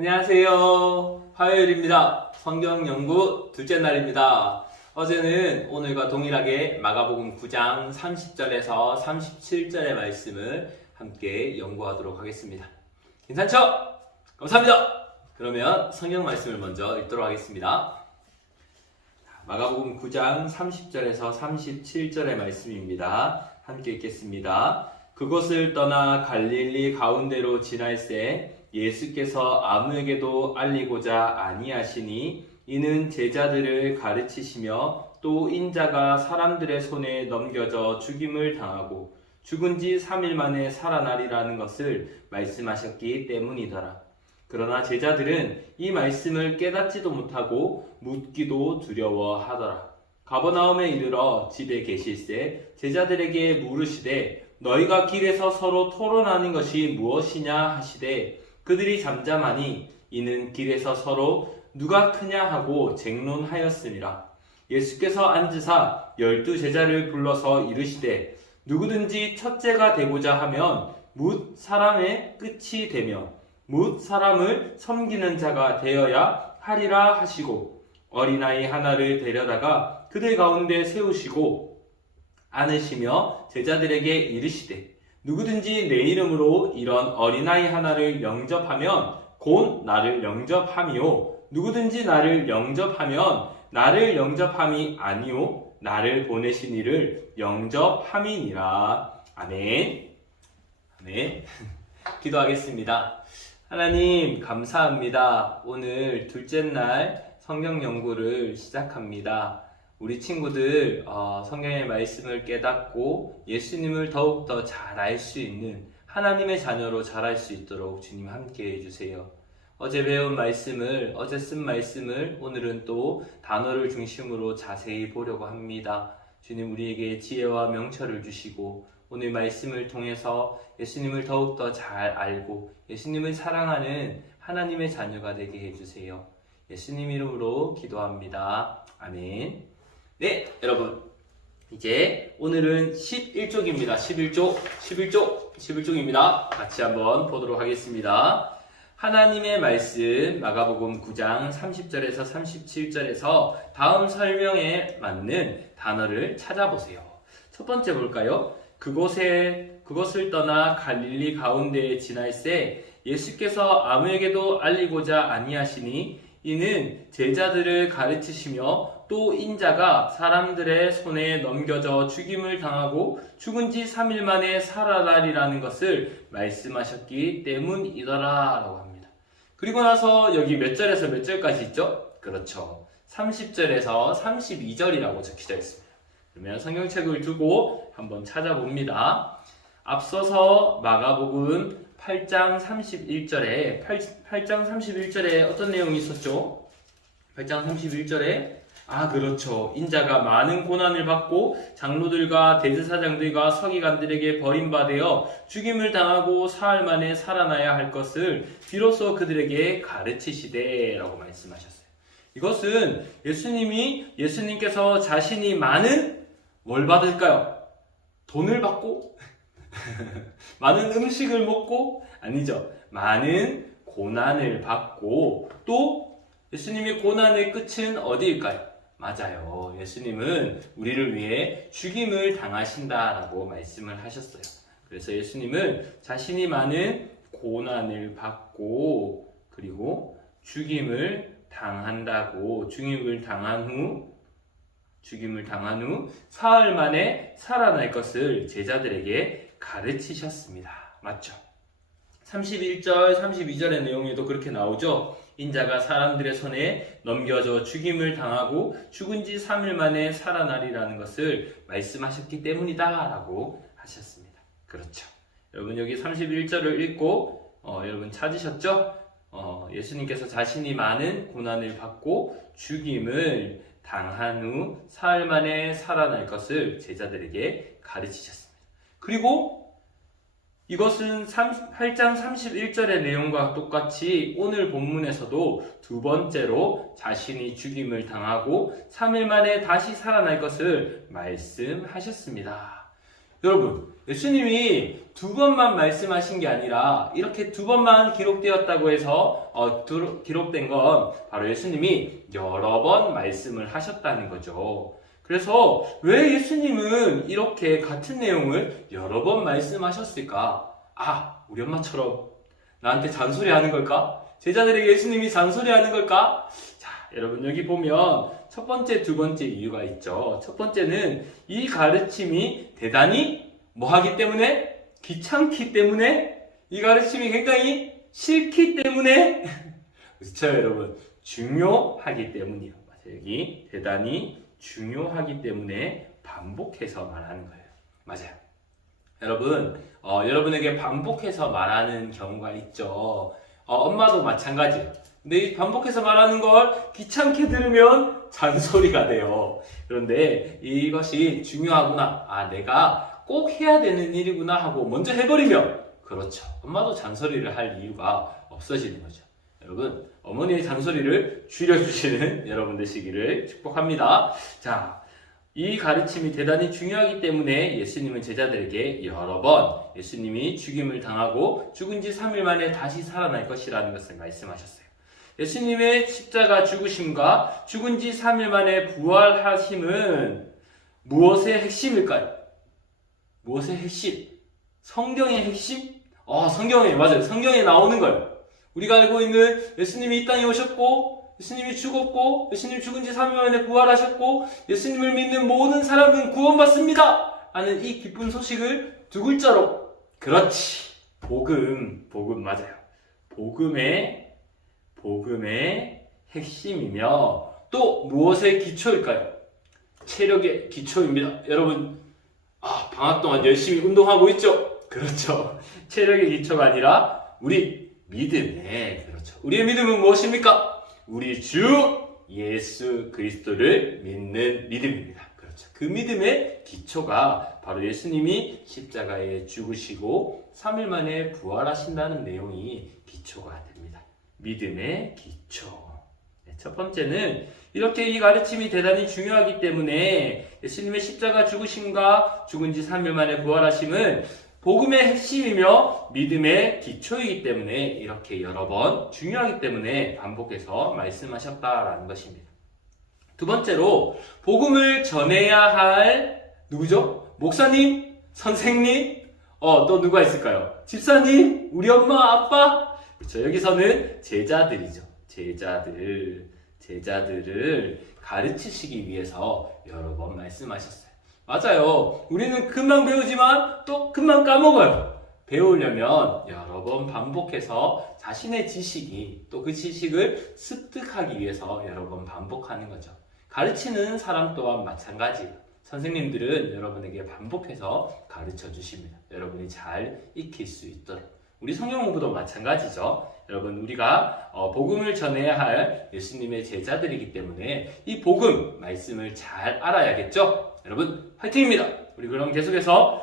안녕하세요. 화요일입니다. 성경 연구 둘째 날입니다. 어제는 오늘과 동일하게 마가복음 9장 30절에서 37절의 말씀을 함께 연구하도록 하겠습니다. 괜찮죠? 감사합니다. 그러면 성경 말씀을 먼저 읽도록 하겠습니다. 마가복음 9장 30절에서 37절의 말씀입니다. 함께 읽겠습니다. 그곳을 떠나 갈릴리 가운데로 지날새 예수께서 아무에게도 알리고자 아니하시니 이는 제자들을 가르치시며 또 인자가 사람들의 손에 넘겨져 죽임을 당하고 죽은 지 3일 만에 살아나리라는 것을 말씀하셨기 때문이더라. 그러나 제자들은 이 말씀을 깨닫지도 못하고 묻기도 두려워하더라. 가버나움에 이르러 집에 계실새 제자들에게 물으시되 너희가 길에서 서로 토론하는 것이 무엇이냐 하시되 그들이 잠잠하니 이는 길에서 서로 누가 크냐 하고 쟁론하였으니라. 예수께서 앉으사 12제자를 불러서 이르시되 누구든지 첫째가 되고자 하면 뭇 사람의 끝이 되며 뭇 사람을 섬기는 자가 되어야 하리라 하시고 어린아이 하나를 데려다가 그들 가운데 세우시고 안으시며 제자들에게 이르시되 누구든지 내 이름으로 이런 어린아이 하나를 영접하면 곧 나를 영접함이요 누구든지 나를 영접하면 나를 영접함이 아니요 나를 보내신 이를 영접함이니라. 아멘. 아멘. 기도하겠습니다. 하나님 감사합니다. 오늘 둘째 날 성경 연구를 시작합니다. 우리 친구들 성경의 말씀을 깨닫고 예수님을 더욱더 잘 알 수 있는 하나님의 자녀로 자랄 수 있도록 주님 함께 해주세요. 어제 배운 말씀을, 어제 쓴 말씀을 오늘은 또 단어를 중심으로 자세히 보려고 합니다. 주님 우리에게 지혜와 명철을 주시고 오늘 말씀을 통해서 예수님을 더욱더 잘 알고 예수님을 사랑하는 하나님의 자녀가 되게 해주세요. 예수님 이름으로 기도합니다. 아멘. 네, 여러분. 이제 오늘은 11쪽입니다. 11쪽입니다. 같이 한번 보도록 하겠습니다. 하나님의 말씀 마가복음 9장 30절에서 37절에서 다음 설명에 맞는 단어를 찾아보세요. 첫 번째 볼까요? 그것을 떠나 갈릴리 가운데에 지날새 예수께서 아무에게도 알리고자 아니하시니 이는 제자들을 가르치시며 또 인자가 사람들의 손에 넘겨져 죽임을 당하고 죽은 지 3일 만에 살아나리라는 것을 말씀하셨기 때문이더라 라고 합니다. 그리고 나서 여기 몇 절에서 몇 절까지 있죠? 그렇죠. 30절에서 32절이라고 적혀져 있습니다. 그러면 성경책을 두고 한번 찾아봅니다. 앞서서 마가복음 8장 31절에 어떤 내용이 있었죠? 8장 31절에 그렇죠. 인자가 많은 고난을 받고 장로들과 대제사장들과 서기관들에게 버림받아 죽임을 당하고 사흘 만에 살아나야 할 것을 비로소 그들에게 가르치시되 라고 말씀하셨어요. 이것은 예수님께서 자신이 많은 뭘 받을까요? 돈을 받고? 많은 음식을 먹고? 아니죠. 많은 고난을 받고 또 예수님의 고난의 끝은 어디일까요? 맞아요. 예수님은 우리를 위해 죽임을 당하신다라고 말씀을 하셨어요. 그래서 예수님은 자신이 많은 고난을 받고 그리고 죽임을 당한 후 사흘 만에 살아날 것을 제자들에게 가르치셨습니다. 맞죠? 31절, 32절의 내용에도 그렇게 나오죠. 인자가 사람들의 손에 넘겨져 죽임을 당하고 죽은 지 3일 만에 살아나리라는 것을 말씀하셨기 때문이다 라고 하셨습니다. 그렇죠. 여러분 여기 31절을 읽고 여러분 찾으셨죠? 예수님께서 자신이 많은 고난을 받고 죽임을 당한 후 사흘 만에 살아날 것을 제자들에게 가르치셨습니다. 그리고 이것은 8장 31절의 내용과 똑같이 오늘 본문에서도 두 번째로 자신이 죽임을 당하고 3일 만에 다시 살아날 것을 말씀하셨습니다. 여러분, 예수님이 두 번만 말씀하신 게 아니라 이렇게 두 번만 기록되었다고 해서 기록된 건 바로 예수님이 여러 번 말씀을 하셨다는 거죠. 그래서 왜 예수님은 이렇게 같은 내용을 여러 번 말씀하셨을까? 우리 엄마처럼 나한테 잔소리하는 걸까? 제자들에게 예수님이 잔소리하는 걸까? 자, 여러분 여기 보면 첫 번째, 두 번째 이유가 있죠. 첫 번째는 이 가르침이 대단히 뭐하기 때문에? 귀찮기 때문에? 이 가르침이 굉장히 싫기 때문에? 그렇죠, 여러분? 중요하기 때문이요. 여기 대단히 중요하기 때문에 반복해서 말하는 거예요. 맞아요. 여러분, 여러분에게 반복해서 말하는 경우가 있죠. 엄마도 마찬가지예요. 근데 이 반복해서 말하는 걸 귀찮게 들으면 잔소리가 돼요. 그런데 이것이 중요하구나. 내가 꼭 해야 되는 일이구나 하고 먼저 해버리면, 그렇죠. 엄마도 잔소리를 할 이유가 없어지는 거죠. 여러분, 어머니의 잔소리를 줄여주시는 여러분 되시기를 축복합니다. 자, 이 가르침이 대단히 중요하기 때문에 예수님은 제자들에게 여러 번 예수님이 죽임을 당하고 죽은 지 3일 만에 다시 살아날 것이라는 것을 말씀하셨어요. 예수님의 십자가 죽으심과 죽은 지 3일 만에 부활하심은 무엇의 핵심일까요? 무엇의 핵심? 성경의 핵심? 맞아요. 성경에 나오는 거예요. 우리가 알고 있는 예수님이 이 땅에 오셨고, 예수님이 죽었고, 예수님이 죽은 지 3일 만에 부활하셨고, 예수님을 믿는 모든 사람은 구원받습니다! 하는 이 기쁜 소식을 두 글자로, 그렇지. 복음 맞아요. 복음의 핵심이며, 또 무엇의 기초일까요? 체력의 기초입니다. 여러분, 방학 동안 열심히 운동하고 있죠? 그렇죠. 체력의 기초가 아니라 우리 믿음의, 그렇죠. 우리의 믿음은 무엇입니까? 우리 주 예수 그리스도를 믿는 믿음입니다. 그렇죠. 그 믿음의 기초가 바로 예수님이 십자가에 죽으시고 3일 만에 부활하신다는 내용이 기초가 됩니다. 믿음의 기초. 첫 번째는 이렇게 이 가르침이 대단히 중요하기 때문에 예수님의 십자가 죽으심과 죽은 지 3일 만에 부활하심은 복음의 핵심이며 믿음의 기초이기 때문에 이렇게 여러 번 중요하기 때문에 반복해서 말씀하셨다라는 것입니다. 두 번째로 복음을 전해야 할 누구죠? 목사님? 선생님? 또 누가 있을까요? 집사님? 우리 엄마? 아빠? 그렇죠. 여기서는 제자들이죠. 제자들을 가르치시기 위해서 여러 번 말씀하셨어요. 맞아요. 우리는 금방 배우지만 또 금방 까먹어요. 배우려면 여러 번 반복해서 자신의 지식이 또 그 지식을 습득하기 위해서 여러 번 반복하는 거죠. 가르치는 사람 또한 마찬가지예요. 선생님들은 여러분에게 반복해서 가르쳐 주십니다. 여러분이 잘 익힐 수 있도록. 우리 성경 공부도 마찬가지죠. 여러분, 우리가 복음을 전해야 할 예수님의 제자들이기 때문에 이 복음 말씀을 잘 알아야겠죠. 여러분, 화이팅입니다. 우리 그럼 계속해서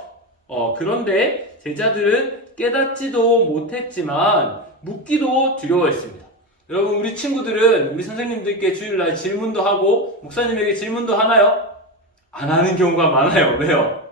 그런데 제자들은 깨닫지도 못했지만 묻기도 두려워했습니다. 여러분, 우리 친구들은 우리 선생님들께 주일날 질문도 하고 목사님에게 질문도 하나요? 안 하는 경우가 많아요. 왜요?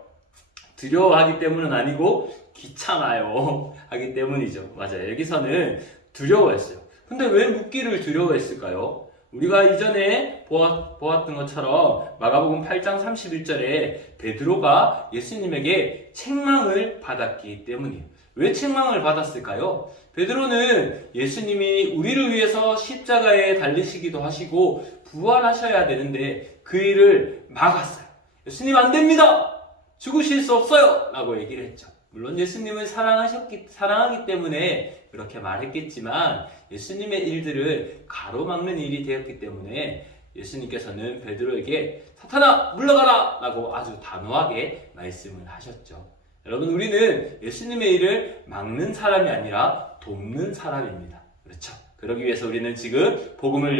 두려워하기 때문은 아니고 귀찮아요 하기 때문이죠. 맞아요. 여기서는 두려워했어요. 근데 왜 묻기를 두려워했을까요? 우리가 이전에 보았던 것처럼 마가복음 8장 31절에 베드로가 예수님에게 책망을 받았기 때문이에요. 왜 책망을 받았을까요? 베드로는 예수님이 우리를 위해서 십자가에 달리시기도 하시고 부활하셔야 되는데 그 일을 막았어요. 예수님 안 됩니다! 죽으실 수 없어요! 라고 얘기를 했죠. 물론 예수님을 사랑하기 때문에 그렇게 말했겠지만 예수님의 일들을 가로막는 일이 되었기 때문에 예수님께서는 베드로에게 사탄아 물러가라! 라고 아주 단호하게 말씀을 하셨죠. 여러분, 우리는 예수님의 일을 막는 사람이 아니라 돕는 사람입니다. 그렇죠? 그러기 위해서 우리는 지금 복음을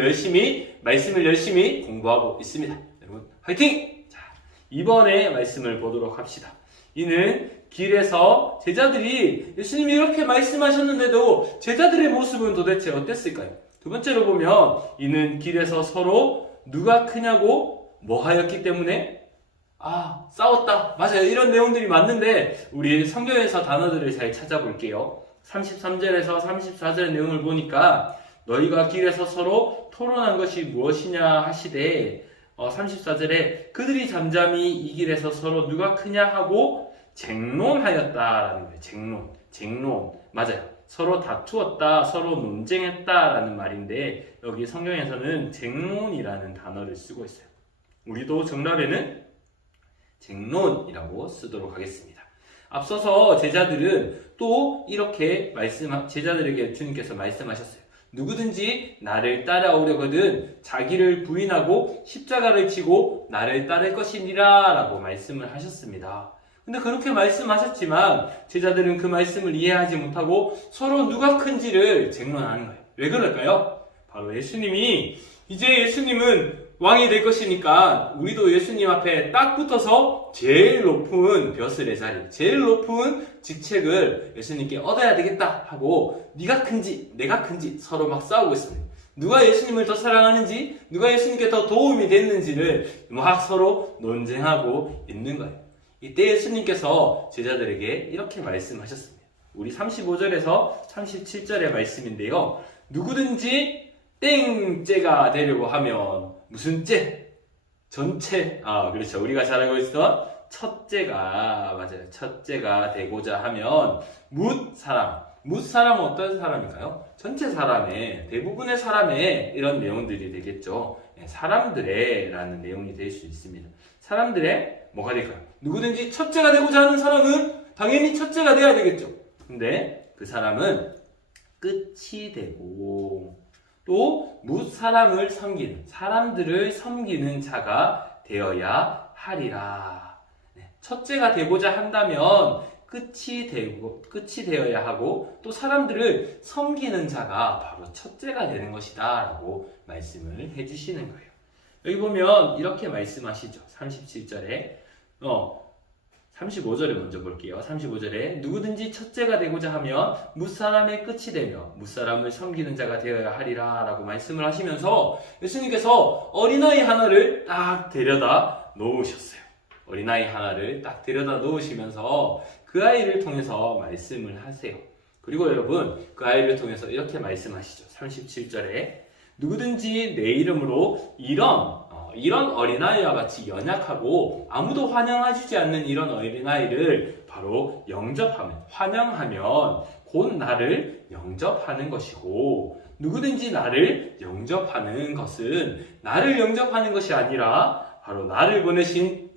말씀을 열심히 공부하고 있습니다. 여러분, 화이팅! 자, 이번에 말씀을 보도록 합시다. 이는 길에서 제자들이 예수님이 이렇게 말씀하셨는데도 제자들의 모습은 도대체 어땠을까요? 두 번째로 보면 이는 길에서 서로 누가 크냐고 뭐 하였기 때문에? 싸웠다. 맞아요. 이런 내용들이 맞는데 우리 성경에서 단어들을 잘 찾아볼게요. 33절에서 34절의 내용을 보니까 너희가 길에서 서로 토론한 것이 무엇이냐 하시되 34절에 그들이 잠잠히 이 길에서 서로 누가 크냐 하고 쟁론하였다라는 거예요. 쟁론. 맞아요. 서로 다투었다, 서로 논쟁했다라는 말인데 여기 성경에서는 쟁론이라는 단어를 쓰고 있어요. 우리도 정답에는 쟁론이라고 쓰도록 하겠습니다. 앞서서 제자들은 또 이렇게 제자들에게 주님께서 말씀하셨어요. 누구든지 나를 따라오려거든 자기를 부인하고 십자가를 지고 나를 따를 것이니라 라고 말씀을 하셨습니다. 근데 그렇게 말씀하셨지만 제자들은 그 말씀을 이해하지 못하고 서로 누가 큰지를 쟁론하는 거예요. 왜 그럴까요? 바로 예수님은 왕이 될 것이니까 우리도 예수님 앞에 딱 붙어서 제일 높은 벼슬의 자리, 제일 높은 직책을 예수님께 얻어야 되겠다 하고 네가 큰지 내가 큰지 서로 막 싸우고 있습니다. 누가 예수님을 더 사랑하는지, 누가 예수님께 더 도움이 됐는지를 막 서로 논쟁하고 있는 거예요. 이때 예수님께서 제자들에게 이렇게 말씀하셨습니다. 우리 35절에서 37절의 말씀인데요. 누구든지 땡째가 되려고 하면 무슨 째? 전체. 그렇죠. 우리가 잘 알고 있었던 첫째가 되고자 하면 뭇사람은 어떤 사람일까요? 전체 사람의, 대부분의 사람의 이런 내용들이 되겠죠. 사람들의 라는 내용이 될 수 있습니다. 사람들의 뭐가 될까요? 누구든지 첫째가 되고자 하는 사람은 당연히 첫째가 돼야 되겠죠. 근데 그 사람은 끝이 되고 또 뭇사람을 섬기는, 사람들을 섬기는 자가 되어야 하리라. 첫째가 되고자 한다면 끝이 되어야 하고 또 사람들을 섬기는 자가 바로 첫째가 되는 것이다 라고 말씀을 해주시는 거예요. 여기 보면 이렇게 말씀하시죠. 37절에 35절을 먼저 볼게요. 35절에 누구든지 첫째가 되고자 하면 뭇사람의 끝이 되며 뭇사람을 섬기는 자가 되어야 하리라 라고 말씀을 하시면서 예수님께서 어린아이 하나를 딱 데려다 놓으셨어요. 어린아이 하나를 딱 데려다 놓으시면서 그 아이를 통해서 말씀을 하세요. 그리고 여러분 그 아이를 통해서 이렇게 말씀하시죠. 37절에 누구든지 내 이름으로 이런 어린아이와 같이 연약하고 아무도 환영해주지 않는 이런 어린아이를 바로 환영하면 곧 나를 영접하는 것이고 누구든지 나를 영접하는 것은 나를 영접하는 것이 아니라 바로 나를 보내신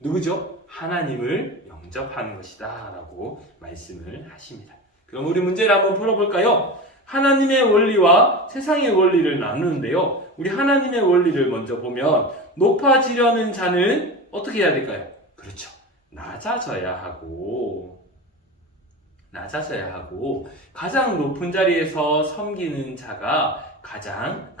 누구죠? 하나님을 영접하는 것이다 라고 말씀을 하십니다. 그럼 우리 문제를 한번 풀어볼까요? 하나님의 원리와 세상의 원리를 나누는데요. 우리 하나님의 원리를 먼저 보면 높아지려는 자는 어떻게 해야 될까요? 그렇죠. 낮아져야 하고 가장 높은 자리에서 섬기는 자가 가장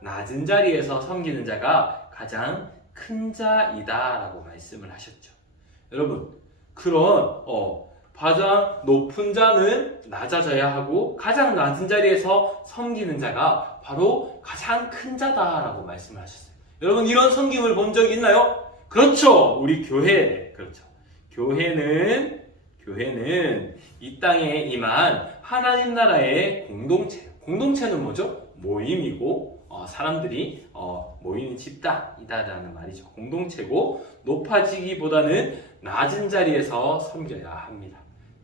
낮은 자리에서 섬기는 자가 가장 큰 자이다 라고 말씀을 하셨죠. 여러분 그런 가장 높은 자는 낮아져야 하고 가장 낮은 자리에서 섬기는 자가 바로 가장 큰 자다라고 말씀을 하셨어요. 여러분 이런 섬김을 본 적이 있나요? 그렇죠. 우리 교회. 그렇죠. 교회는 이 땅에 임한 하나님 나라의 공동체는 뭐죠? 모임이고 사람들이 모이는 집단이다라는 말이죠. 공동체고 높아지기보다는 낮은 자리에서 섬겨야 합니다.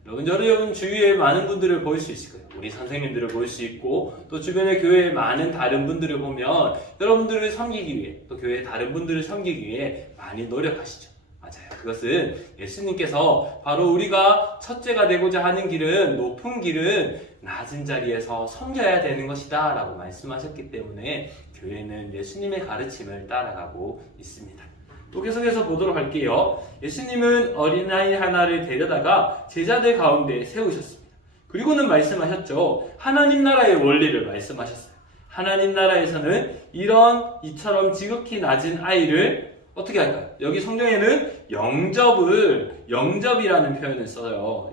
여러분 주위에 많은 분들을 볼 수 있을 거예요. 우리 선생님들을 볼 수 있고 또 주변의 교회에 많은 다른 분들을 보면 여러분들을 섬기기 위해 또 교회의 다른 분들을 섬기기 위해 많이 노력하시죠. 맞아요. 그것은 예수님께서 바로 우리가 첫째가 되고자 하는 길은 높은 길은 낮은 자리에서 섬겨야 되는 것이다 라고 말씀하셨기 때문에 교회는 예수님의 가르침을 따라가고 있습니다. 또 계속해서 보도록 할게요. 예수님은 어린아이 하나를 데려다가 제자들 가운데 세우셨습니다. 그리고는 말씀하셨죠. 하나님 나라의 원리를 말씀하셨어요. 하나님 나라에서는 이처럼 지극히 낮은 아이를 어떻게 할까요? 여기 성경에는 영접이라는 표현을 써요.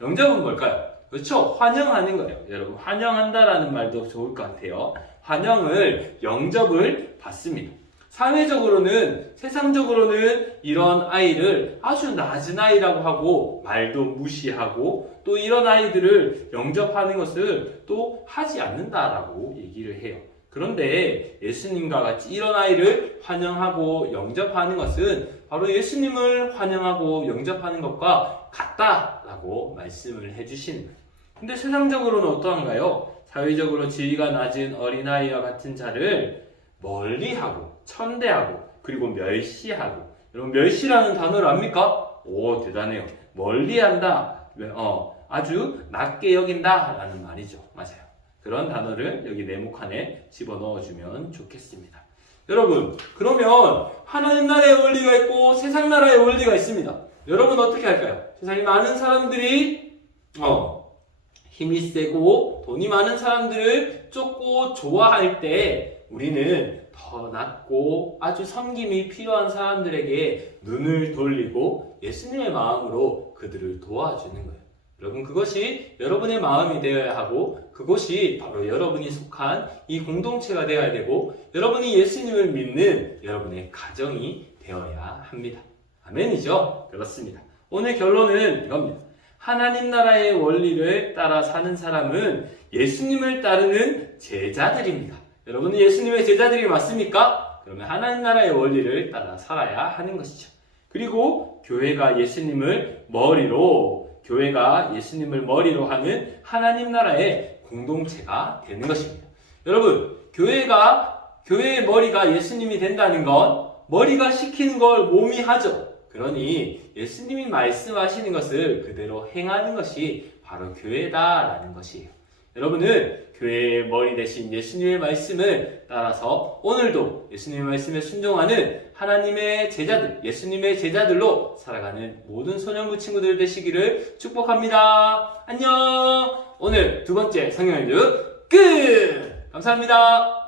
영접은 뭘까요? 그렇죠? 환영하는 거예요. 여러분 환영한다라는 말도 좋을 것 같아요. 영접을 받습니다. 사회적으로는, 세상적으로는 이런 아이를 아주 낮은 아이라고 하고 말도 무시하고 또 이런 아이들을 영접하는 것을 또 하지 않는다라고 얘기를 해요. 그런데 예수님과 같이 이런 아이를 환영하고 영접하는 것은 바로 예수님을 환영하고 영접하는 것과 같다라고 말씀을 해주시는 거예요. 근데 세상적으로는 어떠한가요? 사회적으로 지위가 낮은 어린아이와 같은 자를 멀리하고 천대하고 그리고 멸시하고. 여러분, 멸시라는 단어를 압니까? 오, 대단해요. 멀리한다, 아주 낮게 여긴다 라는 말이죠. 맞아요. 그런 단어를 여기 네모칸에 집어넣어주면 좋겠습니다. 여러분, 그러면 하나님 나라의 원리가 있고 세상 나라의 원리가 있습니다. 여러분 어떻게 할까요? 세상에 많은 사람들이 힘이 세고 돈이 많은 사람들을 쫓고 좋아할 때 우리는 더 낮고 아주 섬김이 필요한 사람들에게 눈을 돌리고 예수님의 마음으로 그들을 도와주는 거예요. 여러분, 그것이 여러분의 마음이 되어야 하고 그것이 바로 여러분이 속한 이 공동체가 되어야 되고 여러분이 예수님을 믿는 여러분의 가정이 되어야 합니다. 아멘이죠? 그렇습니다. 오늘 결론은 이겁니다. 하나님 나라의 원리를 따라 사는 사람은 예수님을 따르는 제자들입니다. 여러분은 예수님의 제자들이 맞습니까? 그러면 하나님 나라의 원리를 따라 살아야 하는 것이죠. 그리고 교회가 예수님을 머리로 하는 하나님 나라의 공동체가 되는 것입니다. 여러분, 교회의 머리가 예수님이 된다는 건 머리가 시키는 걸 몸이 하죠. 그러니 예수님이 말씀하시는 것을 그대로 행하는 것이 바로 교회다라는 것이에요. 여러분은 교회의 머리 대신 예수님의 말씀을 따라서 오늘도 예수님의 말씀에 순종하는 하나님의 제자들, 예수님의 제자들로 살아가는 모든 소년부 친구들 되시기를 축복합니다. 안녕! 오늘 두 번째 성경 연주 끝! 감사합니다.